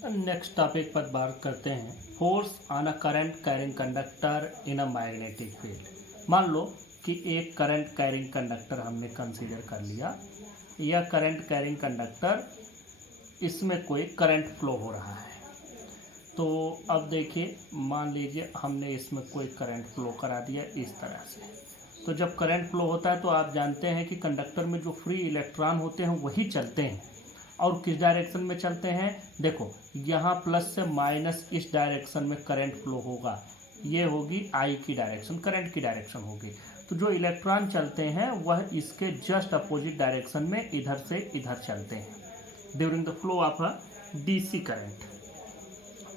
Next topic पर बात करते हैं, force on a current carrying conductor in a magnetic field. मान लो कि एक करंट कैरिंग कंडक्टर हमने कंसीडर कर लिया। यह करंट कैरिंग कंडक्टर, इसमें कोई करंट फ्लो हो रहा है। तो अब देखिए, मान लीजिए हमने इसमें कोई करंट फ्लो करा दिया इस तरह से। तो जब करंट फ्लो होता है तो आप जानते हैं कि कंडक्टर में जो फ्री इलेक्ट्रॉन होते हैं वही चलते हैं। और किस डायरेक्शन में चलते हैं? देखो, यहाँ प्लस से माइनस इस डायरेक्शन में करंट फ्लो होगा। ये होगी आई की डायरेक्शन, करंट की डायरेक्शन होगी। तो जो इलेक्ट्रॉन चलते हैं वह इसके जस्ट अपोजिट डायरेक्शन में इधर से इधर चलते हैं during the flow of a DC current.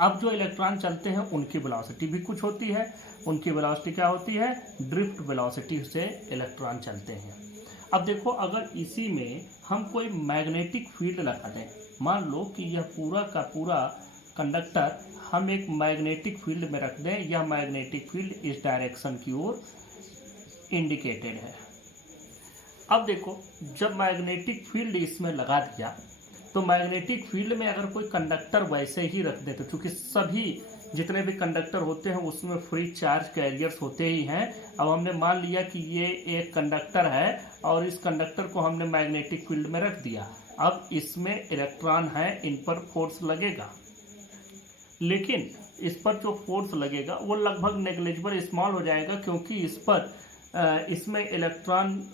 अब जो इलेक्ट्रॉन चलते हैं उनकी वेलोसिटी भी कुछ होती है। उनकी वेलोसिटी क्या होती है? ड्रिफ्ट वेलोसिटी से इलेक्ट्रॉन चलते हैं। अब देखो, अगर इसी में हम कोई मैग्नेटिक फील्ड लगा दें, मान लो कि यह पूरा का पूरा कंडक्टर हम एक मैग्नेटिक फील्ड में रख दें, यह मैग्नेटिक फील्ड इस डायरेक्शन की ओर इंडिकेटेड है। अब देखो, जब मैग्नेटिक फील्ड इसमें लगा दिया तो मैग्नेटिक फील्ड में अगर कोई कंडक्टर वैसे ही रख दे, तो चूंकि सभी जितने भी कंडक्टर होते हैं उसमें फ्री चार्ज कैरियर्स होते ही हैं। अब हमने मान लिया कि ये एक कंडक्टर है और इस कंडक्टर को हमने मैग्नेटिक फील्ड में रख दिया। अब इसमें इलेक्ट्रॉन है, इन पर फोर्स लगेगा, लेकिन इस पर जो फोर्स लगेगा वो लगभग नेग्लिजिबल स्मॉल हो जाएगा, क्योंकि इस पर इसमें इलेक्ट्रॉन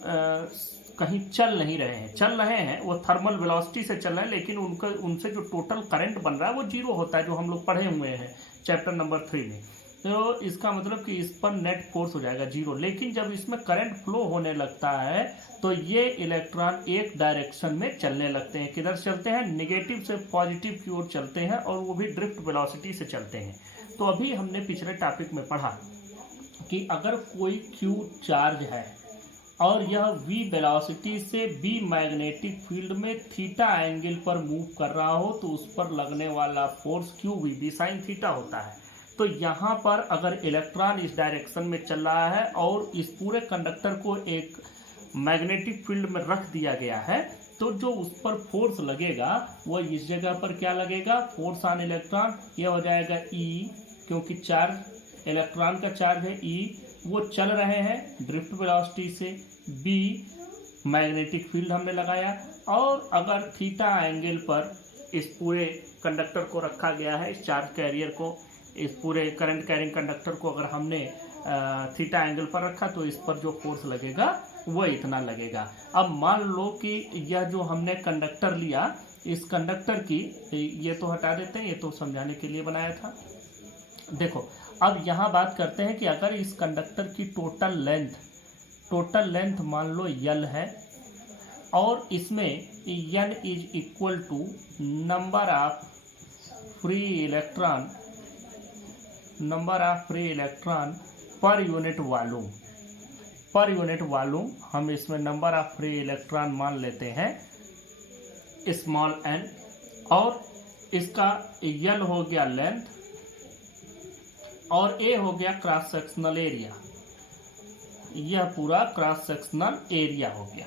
कहीं चल नहीं रहे हैं। चल रहे हैं वो थर्मल वेलोसिटी से चल रहे हैं, लेकिन उनसे जो टोटल करंट बन रहा है वो जीरो होता है, जो हम लोग पढ़े हुए हैं चैप्टर नंबर 3 में। तो इसका मतलब कि इस पर नेट फोर्स हो जाएगा जीरो। लेकिन जब इसमें करंट फ्लो होने लगता है तो ये इलेक्ट्रॉन एक डायरेक्शन में चलने लगते हैं। किधर चलते हैं? निगेटिव से पॉजिटिव की ओर चलते हैं, और वो भी ड्रिफ्ट वेलोसिटी से चलते हैं। तो अभी हमने पिछले टॉपिक में पढ़ा कि अगर कोई क्यू चार्ज है और यह v वेलोसिटी से b मैग्नेटिक फील्ड में थीटा एंगल पर मूव कर रहा हो, तो उस पर लगने वाला force Q V B sine theta होता है। तो यहाँ पर अगर इलेक्ट्रॉन इस डायरेक्शन में चल रहा है और इस पूरे कंडक्टर को एक मैग्नेटिक फील्ड में रख दिया गया है, तो जो उस पर फोर्स लगेगा वह इस जगह पर क्या लगेगा? फोर्स ऑन इलेक्ट्रॉन, यह हो जाएगा E, क्योंकि चार्ज इलेक्ट्रॉन का चार्ज है E, वो चल रहे हैं ड्रिफ्ट वेलोसिटी से। B मैग्नेटिक फील्ड हमने लगाया, और अगर थीटा एंगल पर इस पूरे कंडक्टर को रखा गया है, इस चार्ज कैरियर को, इस पूरे करंट कैरिंग कंडक्टर को अगर हमने थीटा एंगल पर रखा, तो इस पर जो फोर्स लगेगा वो इतना लगेगा। अब मान लो कि यह जो हमने कंडक्टर लिया, इस कंडक्टर की, ये तो हटा देते हैं, ये तो समझाने के लिए बनाया था। देखो, अब यहाँ बात करते हैं कि अगर इस कंडक्टर की टोटल लेंथ मान लो L है, और इसमें N is equal to number of free electron per unit volume. हम इसमें नंबर ऑफ फ्री इलेक्ट्रॉन मान लेते हैं स्मॉल n, और इसका L हो गया लेंथ, और A हो गया क्रॉस सेक्शनल एरिया। यह पूरा क्रॉस सेक्शनल एरिया हो गया।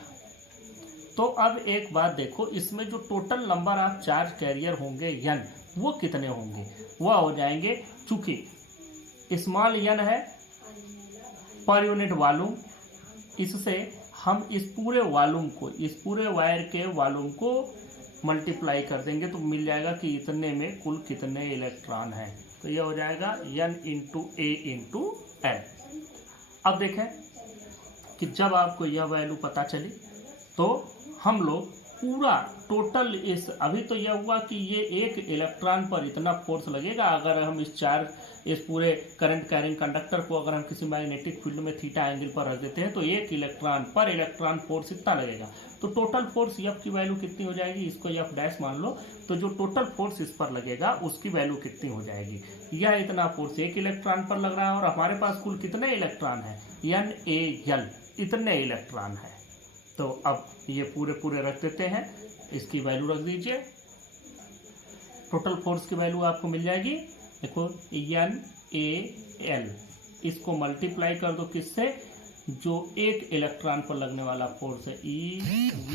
तो अब एक बात देखो, इसमें जो total number of charge carrier होंगे N, वो कितने होंगे? वह हो जाएंगे, चूंकि स्मॉल n है पर यूनिट वॉल्यूम, इससे हम इस पूरे वायर के वॉल्यूम को मल्टीप्लाई कर देंगे तो मिल जाएगा कि इतने में कुल कितने इलेक्ट्रॉन हैं। तो यह हो जाएगा N into A into L। अब देखें कि जब आपको यह वैल्यू पता चली तो हम लोग पूरा टोटल, इस अभी तो यह हुआ कि ये एक इलेक्ट्रॉन पर इतना फोर्स लगेगा। अगर हम इस पूरे करंट कैरिंग कंडक्टर को अगर हम किसी मैग्नेटिक फील्ड में थीटा एंगल पर रख देते हैं तो एक इलेक्ट्रॉन पर इलेक्ट्रॉन फोर्स इतना लगेगा। तो टोटल फोर्स F की वैल्यू कितनी हो जाएगी? इसको F डैश मान लो, तो जो टोटल फोर्स इस पर लगेगा उसकी वैल्यू कितनी हो जाएगी? यह इतना फोर्स एक इलेक्ट्रॉन पर लग रहा है, और हमारे पास कुल कितने इलेक्ट्रॉन है? NaL, इतने इलेक्ट्रॉन है। तो अब ये पूरे रख देते हैं, इसकी वैल्यू रख दीजिए। टोटल फोर्स की वैल्यू आपको मिल जाएगी, देखो NaL, इसको मल्टीप्लाई कर दो किससे? जो एक इलेक्ट्रॉन पर लगने वाला फोर्स है E V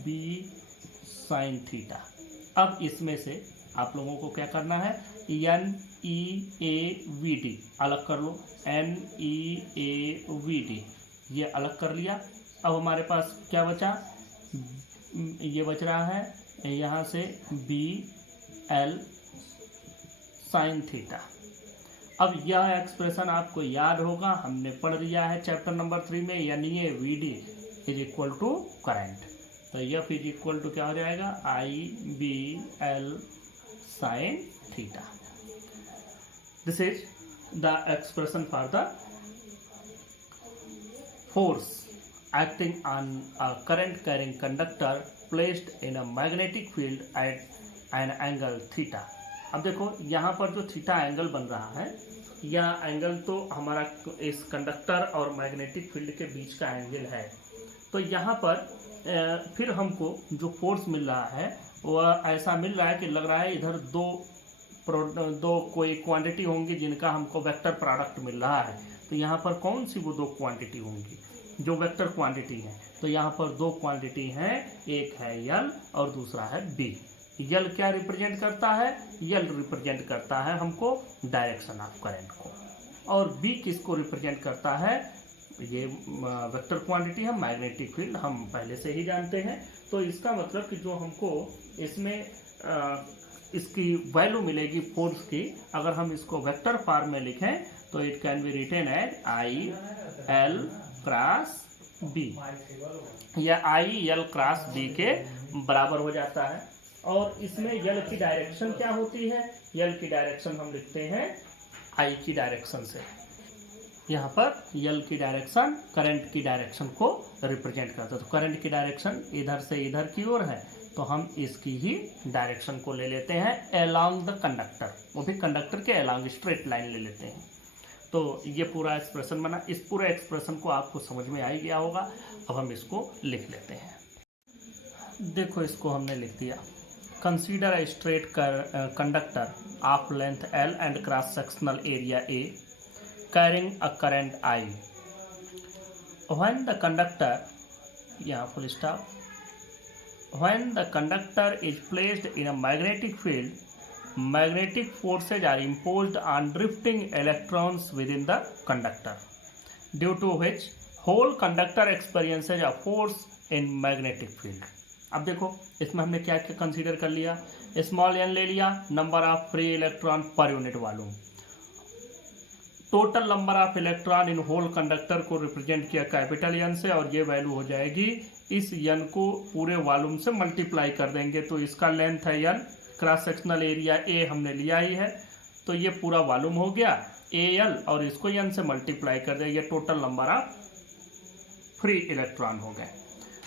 B sine theta. अब इसमें से आप लोगों को क्या करना है, NEAVD अलग कर लो, NEAVD ये अलग कर लिया। अब हमारे पास क्या बचा, ये बच रहा है यहाँ से BL साइन थीटा। अब यह एक्सप्रेशन आपको याद होगा, हमने पढ़ लिया है चैप्टर नंबर 3 में, NEAVD is equal to current. तो F इज इक्वल टू क्या हो जाएगा, IBL sine theta. This is the expression for the force acting on a current carrying conductor placed in a magnetic field at an angle theta। अब देखो यहाँ पर जो theta angle बन रहा है, यह एंगल तो हमारा इस कंडक्टर और मैग्नेटिक फील्ड के बीच का एंगल है। तो यहाँ पर फिर हमको जो फोर्स मिल रहा है वह ऐसा मिल रहा है कि लग रहा है इधर दो कोई क्वांटिटी होंगी जिनका हमको वेक्टर प्रोडक्ट मिल रहा है। तो यहाँ पर कौन सी वो दो क्वांटिटी होंगी जो वेक्टर क्वांटिटी है, तो यहाँ पर दो क्वांटिटी हैं, एक है L और दूसरा है B। L क्या रिप्रेजेंट करता है, L रिप्रेजेंट करता है हमको डायरेक्शन ऑफ करंट को, और B किसको रिप्रेजेंट करता है, ये वेक्टर क्वांटिटी है मैग्नेटिक फील्ड, हम पहले से ही जानते हैं। तो इसका मतलब कि जो हमको इसमें इसकी वैल्यू मिलेगी फोर्स की, अगर हम इसको वेक्टर फॉर्म में लिखें तो it can be written as IL cross B, या IL क्रॉस B के बराबर हो जाता है। और इसमें L की डायरेक्शन क्या होती है, L की डायरेक्शन हम लिखते हैं I की डायरेक्शन से। यहाँ पर L की डायरेक्शन करंट की डायरेक्शन को रिप्रेजेंट करता है। तो करंट की डायरेक्शन इधर से इधर की ओर है, तो हम इसकी ही डायरेक्शन को ले लेते हैं अलोंग द कंडक्टर, वो भी कंडक्टर के अलोंग स्ट्रेट लाइन ले लेते हैं। तो ये पूरा एक्सप्रेशन बना। इस पूरे एक्सप्रेशन को आपको समझ में आ ही गया होगा। अब हम इसको लिख लेते हैं। देखो इसको हमने लिख दिया, consider a straight conductor of length L and cross sectional area A carrying a current I। When the conductor, यहाँ full stop, when the conductor is placed in a magnetic field, magnetic forces are imposed on drifting electrons within the conductor, due to which whole conductor experiences a force in magnetic field। अब देखो इसमें हमने क्या क्या consider कर लिया, small n ले लिया, number of free electron per unit volume, total number of electron in whole conductor को रिप्रेजेंट किया कैपिटल N से, और ये वैल्यू हो जाएगी इस N को पूरे वॉल्यूम से मल्टीप्लाई कर देंगे। तो इसका लेंथ है N, cross sectional area A हमने लिया ही है, तो ये पूरा वॉल्यूम हो गया AL, और इसको N से मल्टीप्लाई कर देंगे, total number of free electron हो गए।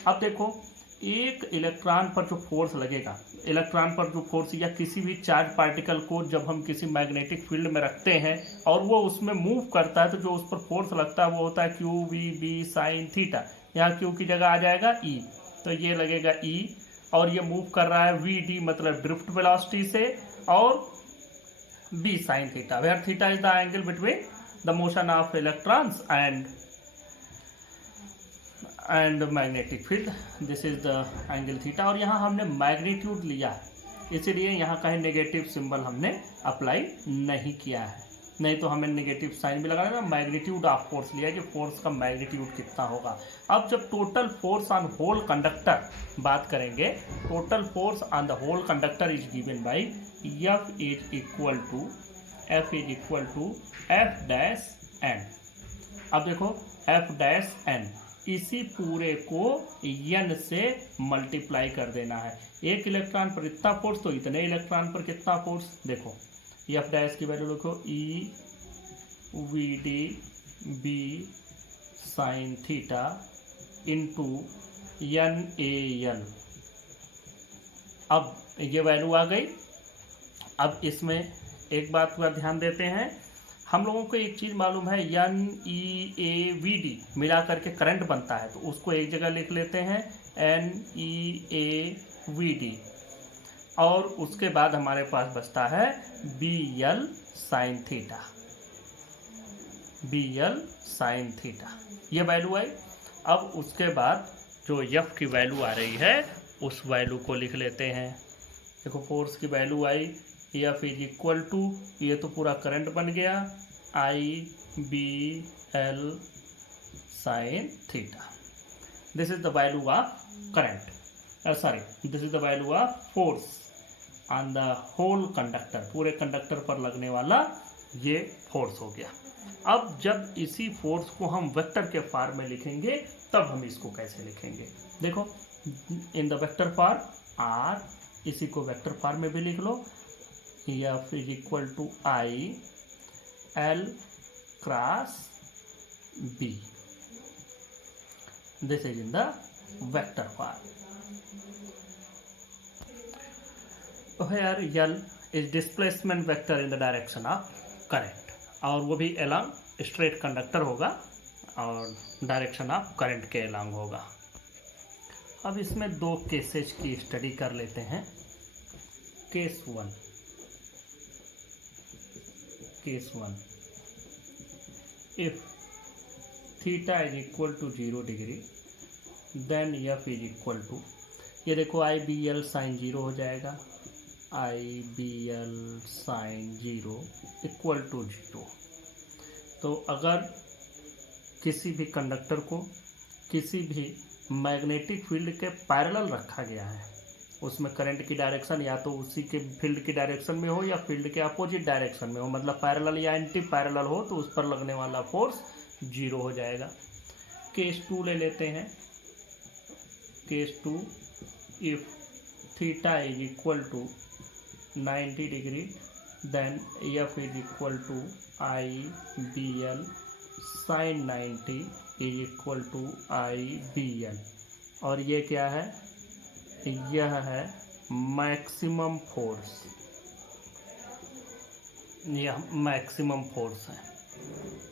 अब देखो एक इलेक्ट्रॉन पर जो फोर्स लगेगा, इलेक्ट्रॉन पर जो फोर्स या किसी भी चार्ज पार्टिकल को जब हम किसी मैग्नेटिक फील्ड में रखते हैं और वो उसमें मूव करता है, तो जो उस पर फोर्स लगता है वो होता है QVB साइन थीटा। यहाँ Q की जगह आ जाएगा E, तो ये लगेगा E, और ये मूव कर रहा है VD मतलब ड्रिफ्ट वेलोसिटी से, और B sine theta, where theta is the angle between the motion of electrons and magnetic field, this is the angle theta. और यहाँ हमने मैग्नीट्यूड लिया है, इसीलिए यहाँ कहीं नेगेटिव सिंबल हमने अप्लाई नहीं किया है, नहीं तो हमें नेगेटिव साइन भी लगाना था। मैग्नीट्यूड ऑफ फोर्स लिया कि फोर्स का मैग्नीट्यूड कितना होगा। अब जब total force on whole conductor बात करेंगे, total force on the whole conductor is given by F is equal to F dash N। अब देखो F डैश N, इसी पूरे को N से मल्टीप्लाई कर देना है। एक इलेक्ट्रॉन पर इतना फोर्स, तो इतने इलेक्ट्रॉन पर कितना फोर्स, देखो F डैश की वैल्यू लिखो EVD B sine theta into NAL। अब ये वैल्यू आ गई। अब इसमें एक बात का ध्यान देते हैं, हम लोगों को एक चीज़ मालूम है, NEAVD मिला करके करंट बनता है, तो उसको एक जगह लिख लेते हैं NEAVD, और उसके बाद हमारे पास बचता है BL sine theta, BL sine theta, ये वैल्यू आई। अब उसके बाद जो F की वैल्यू आ रही है उस वैल्यू को लिख लेते हैं। देखो फोर्स की value I, F is equal to, ये तो पूरा करंट बन गया, I B L sine theta. This is the value of current, this is the value of force on the whole conductor, पूरे कंडक्टर पर लगने वाला ये फोर्स हो गया। अब जब इसी फोर्स को हम वेक्टर के फॉर्म में लिखेंगे तब हम इसको कैसे लिखेंगे, देखो in the vector form are, इसी को वेक्टर फॉर्म में भी लिख लो, F is equal to I L cross B, this is in the vector form. Here L is displacement vector in the direction of current, और वो भी along straight conductor होगा और डायरेक्शन ऑफ करंट के along होगा। अब इसमें दो केसेस की स्टडी कर लेते हैं। Case one, if theta is equal to 0 degree then F is equal to, ये देखो आई बी एल साइन 0 हो जाएगा, I B L sine 0 equal to 0। तो अगर किसी भी कंडक्टर को किसी भी मैग्नेटिक फील्ड के पैरेलल रखा गया है, उसमें करंट की डायरेक्शन या तो उसी के फील्ड की डायरेक्शन में हो या फील्ड के अपोजिट डायरेक्शन में हो, मतलब पैरेलल या एंटी पैरेलल हो, तो उस पर लगने वाला फोर्स 0 हो जाएगा। केस 2 ले लेते हैं। Case 2, if theta is equal to 90 degree then F is equal to I B L sine 90 is equal to I B L, और ये क्या है, यह है मैक्सिमम फोर्स, यह मैक्सिमम फोर्स है।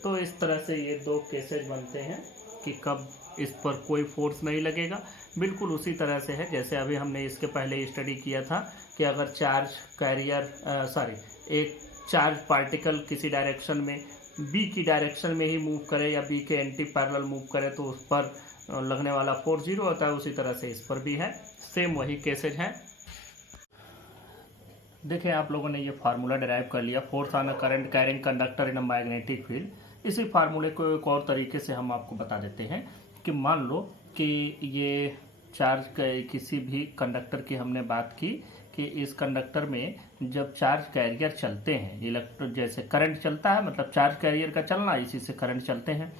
तो इस तरह से ये दो केसेस बनते हैं कि कब इस पर कोई फोर्स नहीं लगेगा। बिल्कुल उसी तरह से है जैसे अभी हमने इसके पहले स्टडी किया था कि अगर चार्ज कैरियर एक चार्ज पार्टिकल किसी डायरेक्शन में बी की डायरेक्शन में ही मूव करे या बी के एंटी पैरेलल मूव करे तो उस पर लगने वाला फोर्स 0 होता है, उसी तरह से इस पर भी है, सेम वही केसेज हैं। देखिए आप लोगों ने ये फार्मूला डिराइव कर लिया, force on a current carrying conductor in a magnetic field. इसी फार्मूले को एक और तरीके से हम आपको बता देते हैं कि मान लो कि ये चार्ज किसी भी कंडक्टर की हमने बात की कि इस कंडक्टर में जब चार्ज कैरियर चलते हैं, इलेक्ट्रो जैसे करंट चलता है, मतलब चार्ज कैरियर का चलना, इसी से करंट चलते हैं,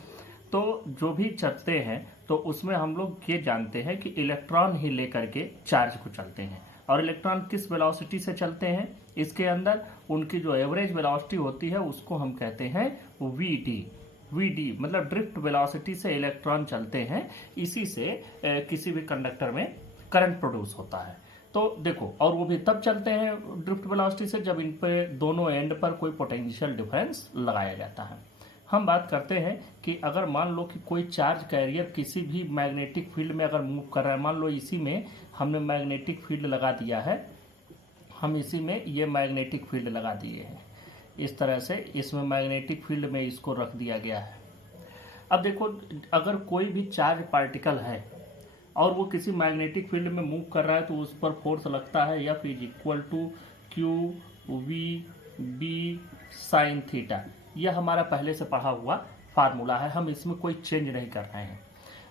तो जो भी चलते हैं तो उसमें हम लोग ये जानते हैं कि इलेक्ट्रॉन ही लेकर के चार्ज को चलते हैं। और इलेक्ट्रॉन किस वेलोसिटी से चलते हैं, इसके अंदर उनकी जो एवरेज वेलोसिटी होती है उसको हम कहते हैं वी मतलब ड्रिफ्ट वेलोसिटी से इलेक्ट्रॉन चलते हैं, इसी से किसी भी कंडक्टर में करंट प्रोड्यूस होता है। तो देखो, और वो भी तब चलते हैं ड्रिफ्ट वेलोसिटी से जब इन पे दोनों एंड पर कोई पोटेंशियल डिफरेंस लगाया जाता है। हम बात करते हैं कि अगर मान लो कि कोई चार्ज कैरियर किसी भी मैग्नेटिक फील्ड में अगर मूव कर रहा है, मान लो इसी में हमने मैग्नेटिक फील्ड लगा दिया है, हम इसी में ये मैग्नेटिक फील्ड लगा दिए हैं, इस तरह से इसमें मैग्नेटिक फील्ड में इसको रख दिया गया है। अब देखो, अगर कोई भी चार्ज पार्टिकल है और वो किसी मैग्नेटिक फील्ड में मूव कर रहा है तो उस पर फोर्स लगता है F is equal to Q V B sine theta. यह हमारा पहले से पढ़ा हुआ फार्मूला है, हम इसमें कोई चेंज नहीं कर रहे हैं।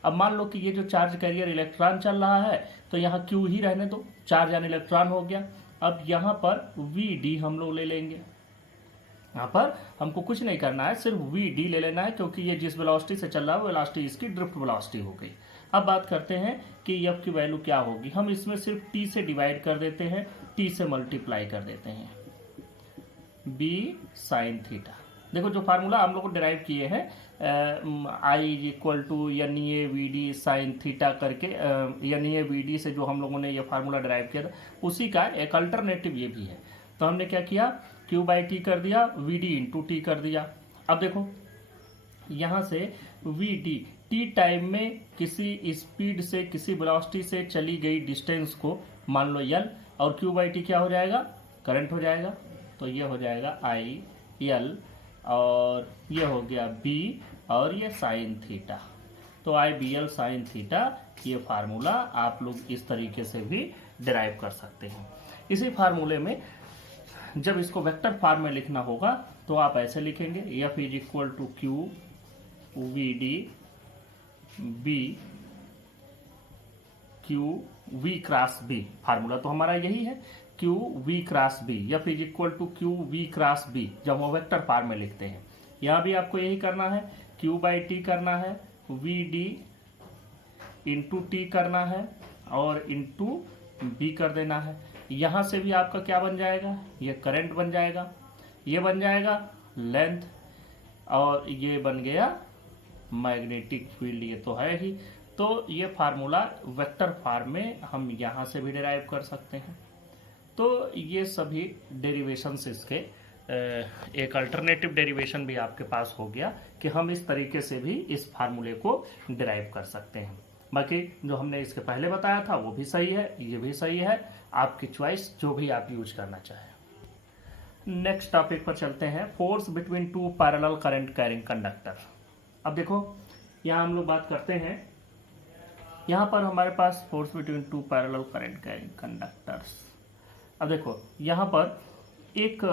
अब मान लो कि ये जो चार्ज कैरियर इलेक्ट्रॉन चल रहा है तो यहाँ क्यू ही रहने दो, चार्ज यानी इलेक्ट्रॉन हो गया। अब यहाँ पर वी डी हम लोग ले लेंगे, यहाँ पर हमको कुछ नहीं करना है, सिर्फ वी डी ले लेना है, क्योंकि ये जिस वेलोसिटी से चल रहा है वो वेलोसिटी इसकी ड्रिफ्ट वेलोसिटी हो गई। अब बात करते हैं कि एफ की वैल्यू क्या होगी, हम इसमें सिर्फ टी से डिवाइड कर देते हैं, टी से मल्टीप्लाई कर देते हैं, बी साइन थीटा। देखो जो फार्मूला हम लोग को डिराइव किए हैं I is equal to N A V D sine theta करके, एन ए वी डी से जो हम लोगों ने ये फार्मूला डिराइव किया था उसी का एक अल्टरनेटिव ये भी है। तो हमने क्या किया, क्यू बाई टी कर दिया, वी डी इंटू टी कर दिया। अब देखो यहाँ से वी डी टी टाइम में किसी स्पीड से किसी वेलोसिटी से चली गई डिस्टेंस को मान लो एल, और क्यू बाई टी क्या हो जाएगा, करंट हो जाएगा। तो ये हो जाएगा आई एल और ये हो गया बी और ये साइन थीटा। तो आई बी एल साइन थीटा, ये फार्मूला आप लोग इस तरीके से भी डिराइव कर सकते हैं। इसी फार्मूले में जब इसको वेक्टर फॉर्म में लिखना होगा तो आप ऐसे लिखेंगे, F is equal to Q V D B Q V cross B. Formula तो हमारा यही है, Q V cross B, F is equal to Q V cross B जब हम वेक्टर फॉर्म में लिखते हैं। यहाँ भी आपको यही करना है, क्यू बाई टी करना है, वी डी इंटू टी करना है और इंटू बी कर देना है। यहाँ से भी आपका क्या बन जाएगा, ये करंट बन जाएगा, ये बन जाएगा लेंथ और ये बन गया मैग्नेटिक फील्ड, ये तो है ही। तो ये फार्मूला वेक्टर फॉर्म में हम यहाँ से भी डिराइव कर सकते हैं। तो ये सभी डेरिवेशंस इसके एक अल्टरनेटिव डेरिवेशन भी आपके पास हो गया कि हम इस तरीके से भी इस फार्मूले को डिराइव कर सकते हैं। बाकी जो हमने इसके पहले बताया था वो भी सही है, ये भी सही है, आपकी चॉइस जो भी आप यूज करना चाहें। नेक्स्ट टॉपिक पर चलते हैं, force between two parallel current carrying conductor. अब देखो यहाँ हम लोग बात करते हैं, यहाँ पर हमारे पास force between two parallel current carrying conductors. अब देखो यहाँ पर एक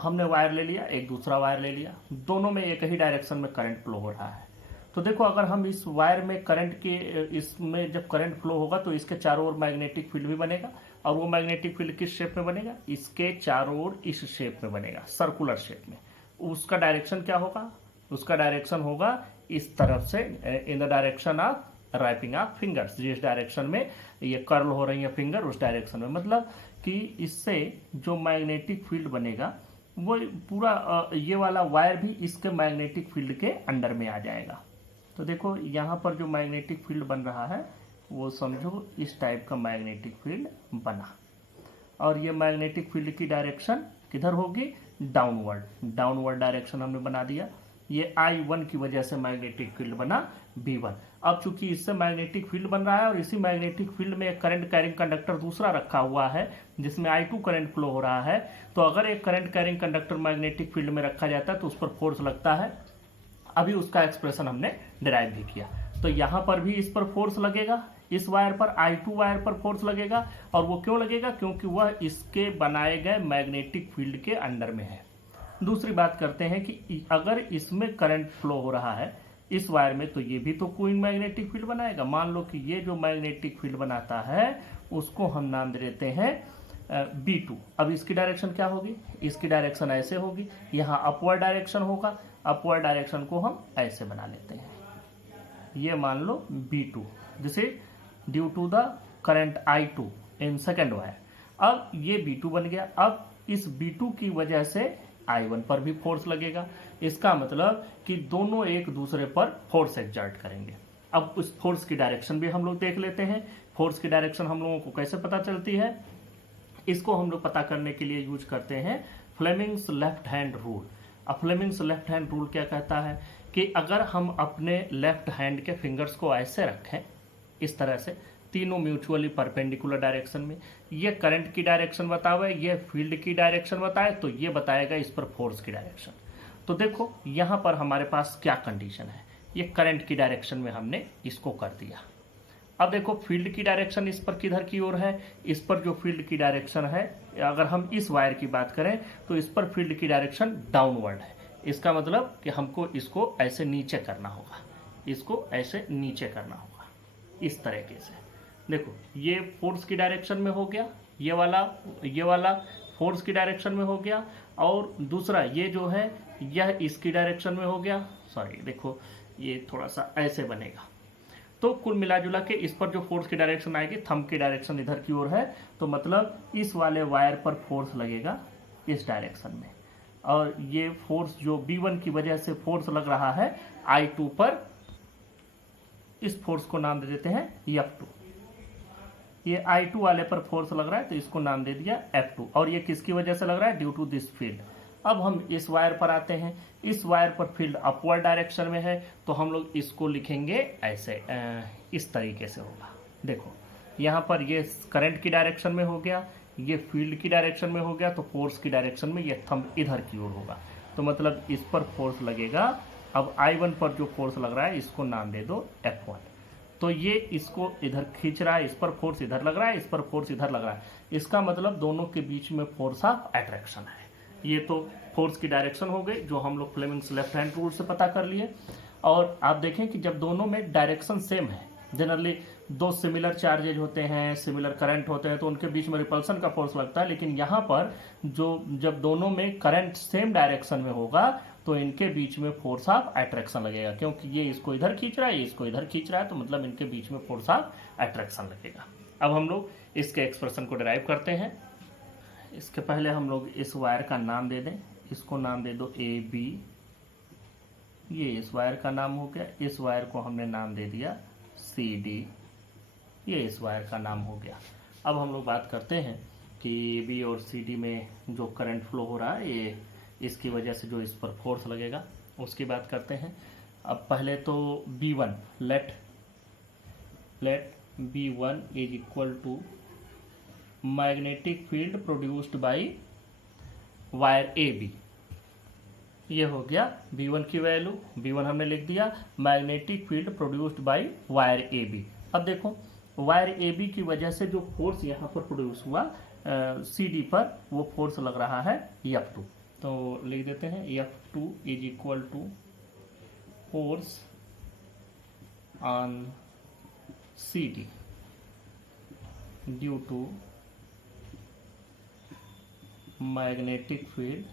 हमने वायर ले लिया, एक दूसरा वायर ले लिया, दोनों में एक ही डायरेक्शन में करंट फ्लो हो रहा है। तो देखो अगर हम इस वायर में करंट के इसमें जब करंट फ्लो होगा तो इसके चारों ओर मैग्नेटिक फील्ड भी बनेगा, और वो मैग्नेटिक फील्ड किस शेप में बनेगा, इसके चारों ओर इस शेप में बनेगा, सर्कुलर शेप में। उसका डायरेक्शन क्या होगा, उसका डायरेक्शन होगा इस तरफ से, in the direction of wrapping of fingers. जिस डायरेक्शन में ये कर्ल हो रही है फिंगर उस डायरेक्शन में, मतलब कि इससे जो मैग्नेटिक फील्ड बनेगा वो पूरा ये वाला वायर भी इसके मैग्नेटिक फील्ड के अंडर में आ जाएगा। तो देखो यहाँ पर जो मैग्नेटिक फील्ड बन रहा है वो समझो इस टाइप का मैग्नेटिक फील्ड बना, और ये मैग्नेटिक फील्ड की डायरेक्शन किधर होगी, डाउनवर्ड। डाउनवर्ड डायरेक्शन हमने बना दिया। ये I1 की वजह से मैग्नेटिक फील्ड बना V1। अब चूंकि इससे मैग्नेटिक फील्ड बन रहा है और इसी मैग्नेटिक फील्ड में एक करंट कैरिंग कंडक्टर दूसरा रखा हुआ है जिसमें I2 करंट फ्लो हो रहा है, तो अगर एक current carrying conductor magnetic field में रखा जाता है तो उस पर फोर्स लगता है। अभी उसका एक्सप्रेशन हमने डिराइव भी किया। तो यहाँ पर भी इस पर फोर्स लगेगा, इस वायर पर I2 वायर पर फोर्स लगेगा, और वो क्यों लगेगा, क्योंकि वह इसके बनाए गए मैग्नेटिक फील्ड के अंडर में है। दूसरी बात करते हैं कि अगर इसमें करंट फ्लो हो रहा है इस वायर में, तो ये भी तो कोई मैग्नेटिक फील्ड बनाएगा। मान लो कि ये जो मैग्नेटिक फील्ड बनाता है उसको हम नाम दे देते हैं B2। अब इसकी डायरेक्शन क्या होगी, इसकी डायरेक्शन ऐसे होगी, यहाँ अपवर्ड डायरेक्शन होगा, अपवर्ड डायरेक्शन को हम ऐसे बना लेते हैं। ये मान लो B2, this is due to the current I2 in second wire. अब ये B2 बन गया। अब इस B2 की वजह से I1 पर भी फोर्स लगेगा। इसका मतलब कि दोनों एक दूसरे पर फोर्स एक्सर्ट करेंगे। अब उस फोर्स की डायरेक्शन भी हम लोग देख लेते हैं। फोर्स की डायरेक्शन हम लोगों को कैसे पता चलती है, इसको हम लोग पता करने के लिए यूज करते हैं फ्लेमिंग्स लेफ्ट हैंड रूल। अब फ्लेमिंग्स लेफ्ट हैंड रूल क्या कहता है कि अगर हम अपने लेफ्ट हैंड के फिंगर्स को ऐसे रखें इस तरह से, तीनों म्यूचुअली परपेंडिकुलर डायरेक्शन में, ये करंट की डायरेक्शन बतावे, ये फील्ड की डायरेक्शन बताए, तो ये बताएगा इस पर फोर्स की डायरेक्शन। तो देखो यहाँ पर हमारे पास क्या कंडीशन है, ये करंट की डायरेक्शन में हमने इसको कर दिया। अब देखो फील्ड की डायरेक्शन इस पर किधर की ओर है, इस पर जो फील्ड की डायरेक्शन है, अगर हम इस वायर की बात करें तो इस पर फील्ड की डायरेक्शन डाउनवर्ड है। इसका मतलब कि हमको इसको ऐसे नीचे करना होगा, इसको ऐसे नीचे करना होगा इस तरीके से। देखो ये फोर्स की डायरेक्शन में हो गया, ये वाला फोर्स की डायरेक्शन में हो गया, और दूसरा ये जो है यह इसकी डायरेक्शन में हो गया। सॉरी देखो ये थोड़ा सा ऐसे बनेगा। तो कुल मिला जुला के इस पर जो फोर्स की डायरेक्शन आएगी, थंब की डायरेक्शन इधर की ओर है, तो मतलब इस वाले वायर पर फोर्स लगेगा इस डायरेक्शन में, और ये फोर्स जो B1 की वजह से फोर्स लग रहा है I2 पर, इस फोर्स को नाम दे देते हैं F2। ये I2 वाले पर फोर्स लग रहा है तो इसको नाम दे दिया F2, और ये किसकी वजह से लग रहा है, ड्यू टू दिस फील्ड। अब हम इस वायर पर आते हैं, इस वायर पर फील्ड अपवर्ड डायरेक्शन में है, तो हम लोग इसको लिखेंगे ऐसे, इस तरीके से होगा। देखो यहाँ पर ये करंट की डायरेक्शन में हो गया, ये फील्ड की डायरेक्शन में हो गया, तो फोर्स की डायरेक्शन में ये थंब इधर की ओर होगा, तो मतलब इस पर फोर्स लगेगा। अब I1 पर जो फोर्स लग रहा है इसको नाम दे दो F1। तो ये इसको इधर खींच रहा है, इस पर फोर्स इधर लग रहा है, इस पर फोर्स इधर लग रहा है, इसका मतलब दोनों के बीच में फोर्स ऑफ अट्रैक्शन है। ये तो फोर्स की डायरेक्शन हो गई जो हम लोग फ्लेमिंग्स लेफ्ट हैंड रूल से पता कर लिए। और आप देखें कि जब दोनों में डायरेक्शन सेम है, जनरली दो सिमिलर चार्जेज होते हैं, सिमिलर करंट होते हैं, तो उनके बीच में रिपल्सन का फोर्स लगता है। लेकिन यहाँ पर जब दोनों में करंट सेम डायरेक्शन में होगा तो इनके बीच में फोर्स ऑफ अट्रैक्शन लगेगा, क्योंकि ये इसको इधर खींच रहा है, ये इसको इधर खींच रहा है, तो मतलब इनके बीच में फोर्स ऑफ अट्रैक्शन लगेगा। अब हम लोग इसके एक्सप्रेशन को डिराइव करते हैं। इसके पहले हम लोग इस वायर का नाम दे दें, इसको नाम दे दो ए बी, ये इस वायर का नाम हो गया। इस वायर को हमने नाम दे दिया सी डी, ये इस वायर का नाम हो गया। अब हम लोग बात करते हैं कि ए बी और सी डी में जो करंट फ्लो हो रहा है, ये इसकी वजह से जो इस पर फोर्स लगेगा उसकी बात करते हैं। अब पहले तो B1 let B1 is equal to magnetic field produced by wire AB। ये हो गया B1 की वैल्यू, B1 हमने लिख दिया, magnetic field produced by wire AB। अब देखो वायर AB की वजह से जो फोर्स यहाँ पर प्रोड्यूस हुआ CD पर, वो फोर्स लग रहा है F2। तो लिख देते हैं F2 is equal to force on CD due to magnetic field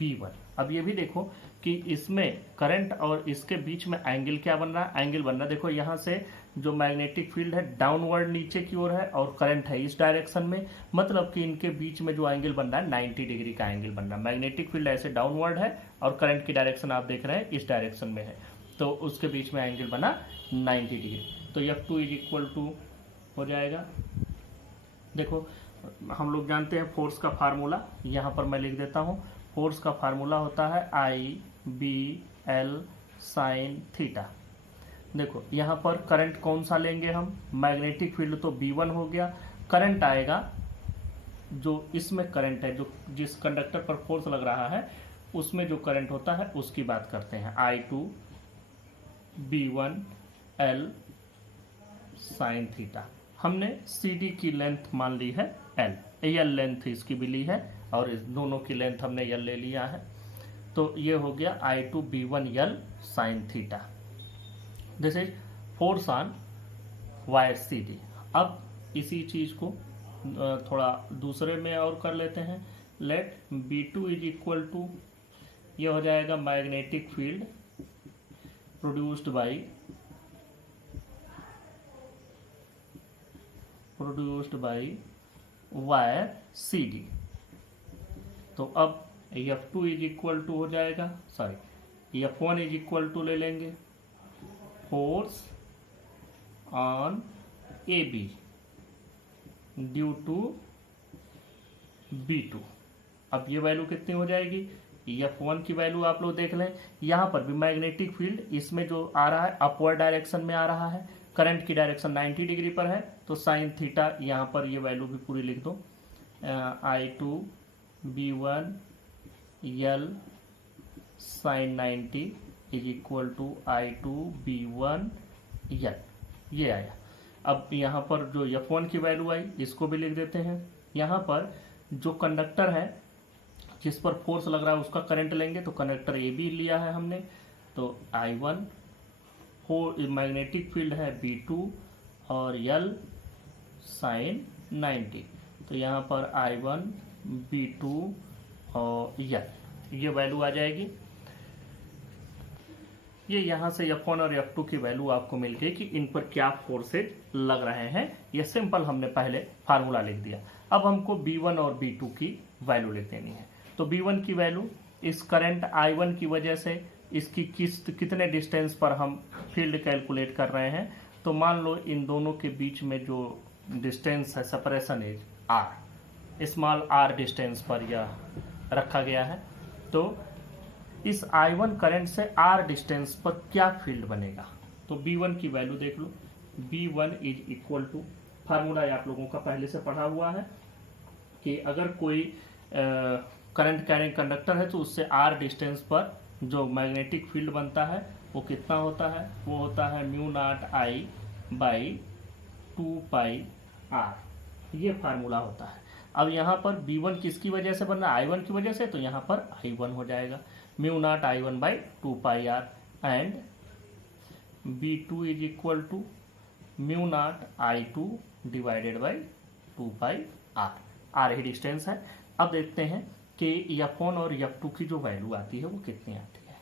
B1। अब ये भी देखो कि इसमें करंट और इसके बीच में एंगल क्या बन रहा है, एंगल बन रहा है। देखो यहाँ से जो मैग्नेटिक फील्ड है डाउनवर्ड नीचे की ओर है और करंट है इस डायरेक्शन में, मतलब कि इनके बीच में जो एंगल बन रहा है 90 डिग्री का एंगल बन रहा है। मैग्नेटिक फील्ड ऐसे डाउनवर्ड है और करंट की डायरेक्शन आप देख रहे हैं इस डायरेक्शन में है, तो उसके बीच में एंगल बना 90 डिग्री। तो F2 इज इक्वल टू हो जाएगा, देखो हम लोग जानते हैं फोर्स का फार्मूला, यहाँ पर मैं लिख देता हूँ। फोर्स का फार्मूला होता है I/B/L sin थीटा। देखो यहाँ पर करंट कौन सा लेंगे हम, मैग्नेटिक फील्ड तो B1 हो गया, करंट आएगा जो इसमें करंट है, जो जिस कंडक्टर पर फोर्स लग रहा है उसमें जो करंट होता है उसकी बात करते हैं, I/2/B1L sin थीटा। हमने CD की लेंथ मान ली है L, L लेंथ इसकी भी ली है और इस दोनों की लेंथ हमने L ले लिया है। तो ये हो गया I/2/B1L sin theta. This is force on wire CD। अब इसी चीज को थोड़ा दूसरे में और कर लेते हैं। Late B2 is equal to, ये हो जाएगा magnetic field produced by wire CD। तो अब F2 इज इक्वल टू हो जाएगा, sorry F1 is equal to ले लेंगे force on AB due to B2। अब ये वैल्यू कितनी हो जाएगी, F1 की वैल्यू आप लोग देख लें, यहाँ पर भी मैग्नेटिक फील्ड इसमें जो आ रहा है अपवर्ड डायरेक्शन में आ रहा है, करंट की डायरेक्शन 90 डिग्री पर है, तो साइन थीटा यहाँ पर ये वैल्यू भी पूरी लिख दो, I/2/B1L sin 90 is equal to I/2/B1L, ये आया। अब यहाँ पर जो F1 की वैल्यू आई इसको भी लिख देते हैं। यहाँ पर जो कंडक्टर है जिस पर फोर्स लग रहा है उसका करंट लेंगे, तो कंडक्टर AB लिया है हमने, तो I1, मैग्नेटिक फील्ड है B2 और L sin 90, तो यहाँ पर I1 B2 और L ये वैल्यू आ जाएगी। ये यहाँ से F1 और F2 की वैल्यू आपको मिल गई कि इन पर क्या फोर्सेज लग रहे हैं। ये सिंपल हमने पहले फार्मूला लिख दिया। अब हमको B1 और B2 की वैल्यू लिख देनी है। तो B1 की वैल्यू इस करंट I1 की वजह से इसकी कितने डिस्टेंस पर हम फील्ड कैलकुलेट कर रहे हैं, तो मान लो इन दोनों के बीच में जो डिस्टेंस है separation is R, small r distance पर यह रखा गया है। तो इस I1 करंट से R डिस्टेंस पर क्या फील्ड बनेगा, तो B1 की वैल्यू देख लो, B1 is equal to, formula आप लोगों का पहले से पढ़ा हुआ है कि अगर कोई करंट कैरिंग कंडक्टर है तो उससे R डिस्टेंस पर जो मैग्नेटिक फील्ड बनता है वो कितना होता है, वो होता है μ0I/2π आर, ये फार्मूला होता है। अब यहाँ पर V1 किसकी वजह से बन रहा है, I1 की वजह से, तो यहाँ पर I1 हो जाएगा mu naught I1 by 2πr and V2 is equal to mu naught I2 divided by 2πr। R ही डिस्टेंस है। अब देखते हैं कि F1 और F2 की जो वैल्यू आती है वो कितनी आती है।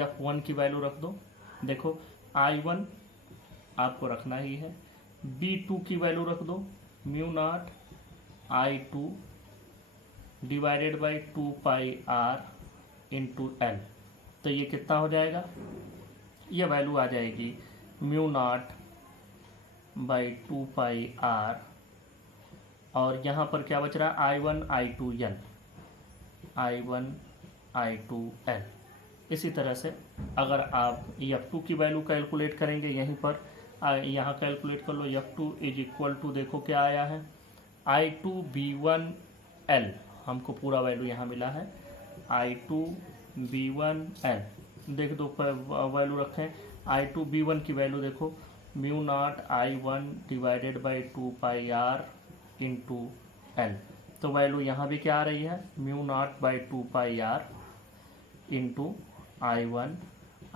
F1 की वैल्यू रख दो, देखो I1 आपको रखना ही है, V2 की वैल्यू रख दो mu naught I2 divided by 2πr into L, तो ये कितना हो जाएगा, ये वैल्यू आ जाएगी म्यू नॉट बाई 2πr, और यहाँ पर क्या बच रहा है I1 I2 L, I1 I2 L। इसी तरह से अगर आप F2 की वैल्यू कैलकुलेट करेंगे, यहीं पर यहाँ कैलकुलेट कर लो, F2 इज इक्वल टू देखो क्या आया है I2 B1 L, हमको पूरा वैल्यू यहाँ मिला है I2 B1 L, देख दो वैल्यू रखें I2 B1 की वैल्यू देखो mu naught I1 divided by 2πr into L, तो वैल्यू यहाँ भी क्या आ रही है mu naught by 2πr into I1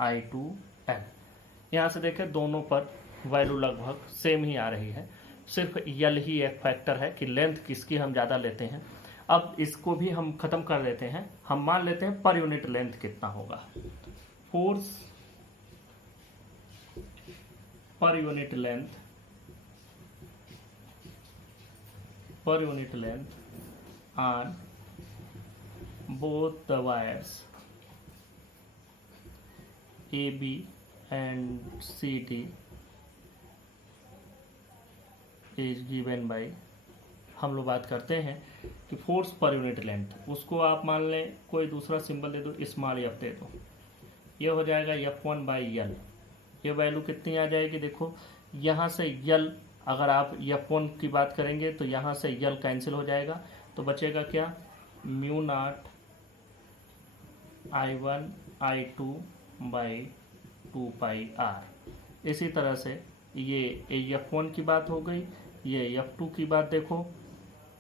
I2 L. यहाँ से देखें दोनों पर वैल्यू लगभग सेम ही आ रही है, सिर्फ यल ही एक फैक्टर है कि लेंथ किसकी हम ज़्यादा लेते हैं। अब इसको भी हम ख़त्म कर देते हैं, हम मान लेते हैं पर यूनिट लेंथ कितना होगा, force per unit length on both the wires AB and CD is given by, हम लोग बात करते हैं कि फोर्स पर यूनिट लेंथ, उसको आप मान लें कोई दूसरा सिंबल दे दो, स्मॉल एफ दे दो, ये हो जाएगा F1 बाई यल। ये वैल्यू कितनी आ जाएगी, देखो यहाँ से यल, अगर आप F1 की बात करेंगे तो यहाँ से यल कैंसिल हो जाएगा, तो बचेगा क्या mu naught I1 I2 by 2πr। इसी तरह से ये F1 की बात हो गई, ये F2 की बात देखो,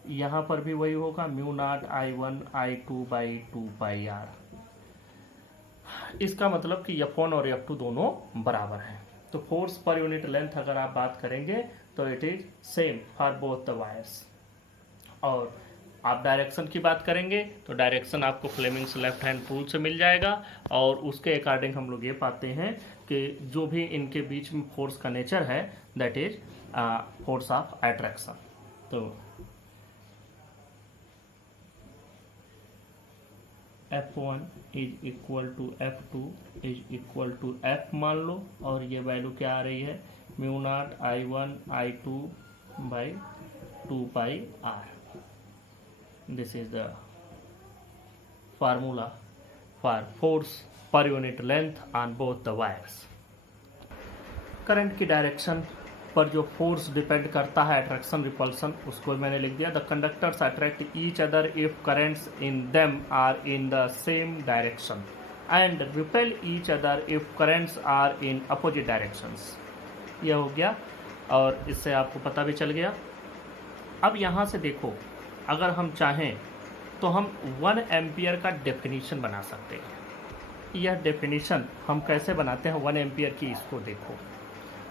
यहाँ पर भी वही होगा mu naught I1 I2 by 2πr। इसका मतलब कि F1 और F2 दोनों बराबर हैं। तो फोर्स पर यूनिट लेंथ अगर आप बात करेंगे तो it is same for both the wires. और आप डायरेक्शन की बात करेंगे तो डायरेक्शन आपको फ्लेमिंग्स लेफ्ट हैंड रूल से मिल जाएगा, और उसके अकॉर्डिंग हम लोग ये पाते हैं कि जो भी इनके बीच में फोर्स का नेचर है that is force of attraction. तो F1 is equal to F2 is equal to F मान लो, और ये वैल्यू क्या आ रही है mu naught I1 I2 by 2πr। This is the formula for force per unit length on both the wires। Current की direction पर जो force depend करता है अट्रैक्शन रिपल्सन, उसको मैंने लिख दिया the conductors attract each other if currents in them are in the same direction and repel each other if currents are in opposite directions. यह हो गया और इससे आपको पता भी चल गया। अब यहाँ से देखो, अगर हम चाहें तो हम 1 एम्पियर का डेफिनीशन बना सकते हैं। यह डेफिनीशन हम कैसे बनाते हैं 1 एम्पियर की, इसको देखो।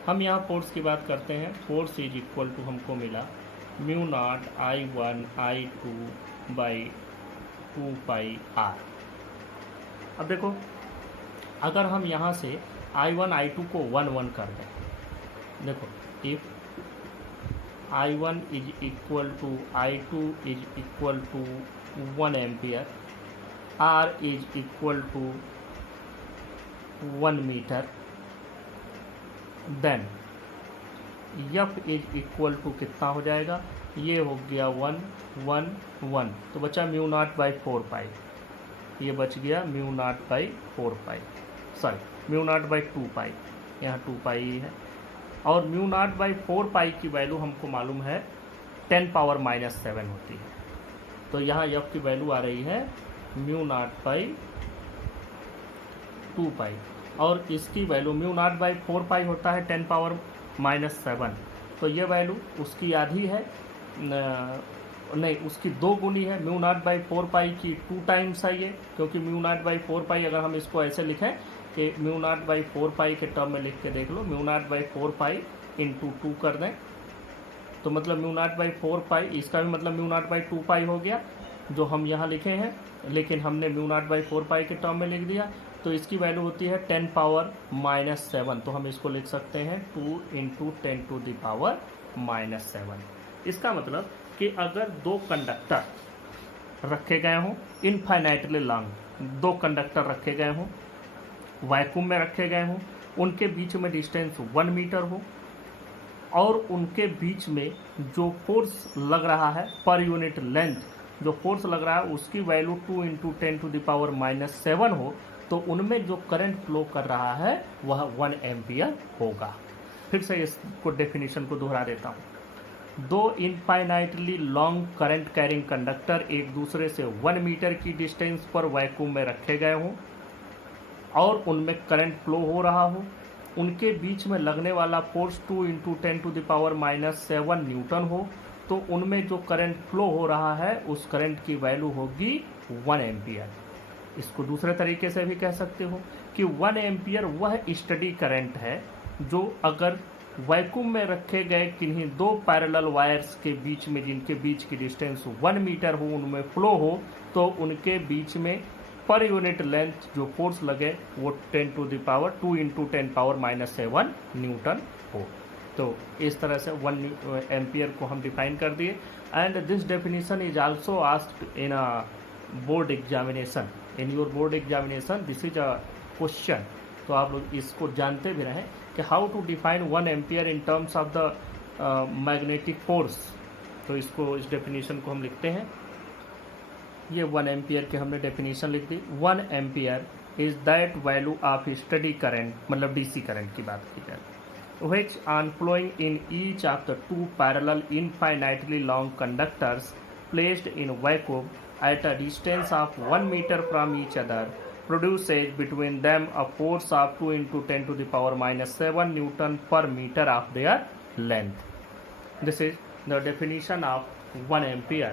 हम यहाँ फोर्स की बात करते हैं, फोर्स इज इक्वल टू हमको मिला mu naught I1 I2 by 2πr। अब देखो अगर हम यहाँ से I1 I2 को 1 1 कर दें, देखो if I1 is equal to I2 is equal to 1 ampere, R is equal to 1 metre, then F is equal to कितना हो जाएगा, ये हो गया 1 1 1, तो बचा म्यू नॉट बाई 4π, ये बच गया mu naught by 4π, sorry mu naught by 2π, यहाँ 2π ही है। और म्यू नॉट बाई 4π की वैल्यू हमको मालूम है 10⁻⁻7 होती है, तो यहाँ F की वैल्यू आ रही है म्यू नॉट बाई 2π, और इसकी वैल्यू म्यू नॉट बाई 4π होता है 10⁻⁻7, तो ये वैल्यू उसकी आधी है, नहीं उसकी 2 गुनी है, म्यू नॉट बाई 4 पाई की 2 टाइम्स है ये, क्योंकि म्यू नॉट बाई 4 पाई अगर हम इसको ऐसे लिखें कि म्यू नॉट बाई 4 पाई के टर्म में लिख के देख लो, mu naught by 4 pi into 2 कर दें तो मतलब म्यू नॉट बाई 4 पाई, इसका भी मतलब म्यू नॉट बाई 2 पाई हो गया जो हम यहाँ लिखे हैं, लेकिन हमने म्यू नॉट बाई 4 पाई के टर्म में लिख दिया। तो इसकी वैल्यू होती है 10 पावर माइनस 7, तो हम इसको लिख सकते हैं 2 into 10 to the power minus 7। इसका मतलब कि अगर 2 कंडक्टर रखे गए हों इनफाइनाइटली लॉन्ग, 2 कंडक्टर रखे गए हों, वैक्यूम में रखे गए हों, उनके बीच में डिस्टेंस 1 मीटर हो और उनके बीच में जो फोर्स लग रहा है पर यूनिट लेंथ, जो फोर्स लग रहा है उसकी value 2 into 10 to the power minus 7 हो, तो उनमें जो करंट फ्लो कर रहा है वह 1 एम्पियर होगा। फिर से इसको डेफिनेशन को दोहरा देता हूँ। 2 infinitely long current carrying conductor एक दूसरे से 1 मीटर की डिस्टेंस पर वैक्यूम में रखे गए हों और उनमें करंट फ्लो हो रहा हो, उनके बीच में लगने वाला force 2 into 10 to the power minus 7 newton हो, तो उनमें जो करंट फ्लो हो रहा है उस करंट की वैल्यू होगी 1 एम्पियर। इसको दूसरे तरीके से भी कह सकते हो कि 1 एम्पियर वह स्टडी करंट है जो अगर वैक्यूम में रखे गए किन्हीं 2 पैरेलल वायर्स के बीच में, जिनके बीच की डिस्टेंस 1 मीटर हो, उनमें फ्लो हो, तो उनके बीच में पर यूनिट लेंथ जो फोर्स लगे वो 10 to the power 2 into 10 power minus 7 newton हो। तो इस तरह से 1 एम्पियर को हम डिफाइन कर दिए। And this definition is also asked in a board examination, in your board examination this is a question. तो आप लोग इसको जानते भी रहें कि how to define 1 ampere in terms of the magnetic force. तो इसको, इस डेफिनेशन को हम लिखते हैं, ये 1 एम्पियर के हमने डेफिनेशन लिख दी। 1 ampere is that value of study current, मतलब डीसी करंट की बात की जाए, which on flowing in each of the 2 parallel infinitely long conductors placed in vacuum at a distance of 1 meter from each other produces between them a force of 2 into 10 to the power minus 7 Newton per meter of their length. This is the definition of 1 ampere.